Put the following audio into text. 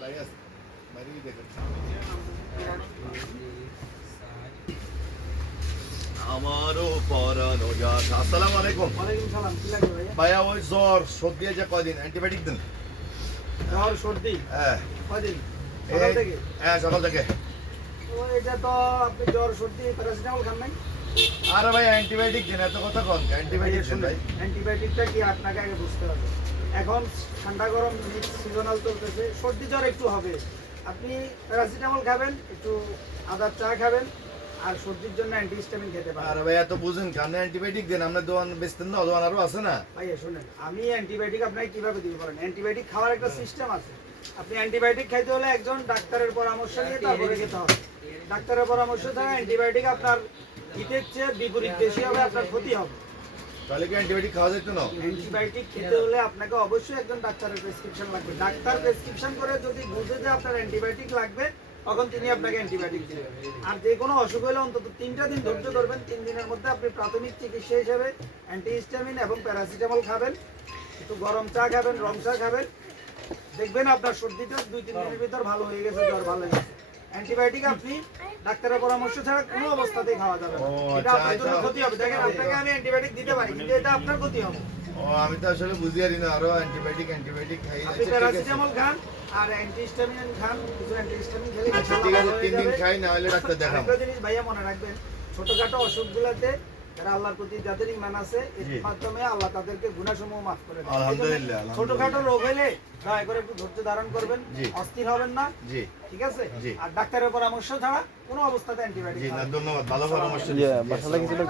ভাই আছে মারি দেখেন আমারও পরানো যাত। আসসালামু আলাইকুম। ওয়ালাইকুম সালাম। কি লাগবে ভাইয়া? ভাইয়া ওই জ্বর সর্দি আছে কয়দিন অ্যান্টিবায়োটিক দেন। জ্বর সর্দি হ্যাঁ কয়দিন? সকাল থেকে? হ্যাঁ সকাল থেকে। তো এটা তো আপনি জ্বর সর্দি প্যারাসিটামল খান নাই? আরে ভাই অ্যান্টিবায়োটিক দেন, এত কথা কন অ্যান্টিবায়োটিক দেন ভাই। অ্যান্টিবায়োটিকটা কি আপনাকে আগে বুঝতে হবে। এখন ঠান্ডা গরম মিক্স সিজনাল চলতেছে, সর্দি জ্বর একটু হবে। আপনি প্যারাসিটামল খাবেন, একটু আদার চা খাবেন, আর সর্দির জন্য অ্যান্টিহিস্টামিন খেতে পারেন। আরে ভাই এত বুঝেন কেন অ্যান্টিবায়োটিক দেন, আপনার দোকান বেচতেন না, দোকান আরো আছে না। ভাইয়া শুনেন, আমি অ্যান্টিবায়োটিক আপনাকে কিভাবে দিব বলেন। অ্যান্টিবায়োটিক খাওয়ার একটা সিস্টেম আছে। আপনি অ্যান্টিবায়োটিক খাইতে হলে একজন ডাক্তারের পরামর্শ নিয়ে তারপরে খেতে হবে। ডাক্তারের পরামর্শ ছাড়া অ্যান্টিবায়োটিক আপনার হিতের চেয়ে বিপরীত বেশি হবে, আপনার ক্ষতি হবে। তাহলে কি অ্যান্টিবায়োটিক খাওয়া যেত না? অ্যান্টিবায়োটিক খেতে হলে আপনাকে অবশ্যই একজন ডাক্তারের প্রেসক্রিপশন লাগবে। ডাক্তার প্রেসক্রিপশন করে যদি বুঝে যে আপনার অ্যান্টিবায়োটিক লাগবে, তখন তিনি আপনাকে অ্যান্টিবায়োটিক দিবেন। আর যে কোনো অসুখ হলে অন্তত 3টা দিন ধৈর্য ধরবেন। 3 দিনের মধ্যে আপনি প্রাথমিক চিকিৎসা হিসেবে অ্যান্টিহিস্টামিন এবং প্যারাসিটামল খাবেন, একটু গরম চা খাবেন, রং চা খাবেন। দেখবেন আপনার সর্দিটা 2-3 দিনের ভিতর ভালো হয়ে গেছে, জ্বর ভালো হয়ে গেছে। অ্যান্টিবায়োটিক আপনি ডাক্তারের পরামর্শ ছাড়া কোনো অবস্থাতেই খাওয়া যাবে না। এটা আপনার জন্য ক্ষতি হবে। দেখেন, আপনাকে আমি অ্যান্টিবায়োটিক দিতে পারি, কিন্তু এটা আপনার ক্ষতি হবে। ও আমি তো আসলে বুঝি আর না, আরো অ্যান্টিবায়োটিক খাই। আপনি প্যারাসিটামল খান আর অ্যান্টিহিস্টামিন খান, কিছু অ্যান্টিহিস্টামিন খেলে আচ্ছা ঠিক আছে, 3 দিন খাই না হলে ডাক্তার দেখাবো। একটা জিনিস ভাইয়া মনে রাখবেন, ছোটখাটো অসুখগুলোতে যারা আল্লাহর প্রতি যাদের ঈমান আছে, এর মাধ্যমে আল্লাহ তাদেরকে গুনাহসমূহ মাফ করে দেন। আলহামদুলিল্লাহ। ছোটখাটো রোগ হলে দয়া করে একটু ধৈর্য ধারণ করবেন, অস্থির হবেন না। জি ঠিক আছে? আর ডাক্তারের পরামর্শ ছাড়া কোনো অবস্থাতে অ্যান্টিবায়োটিক জি না, ধন্যবাদ, ভালো পরামর্শ। বাসা লাগিয়েছিল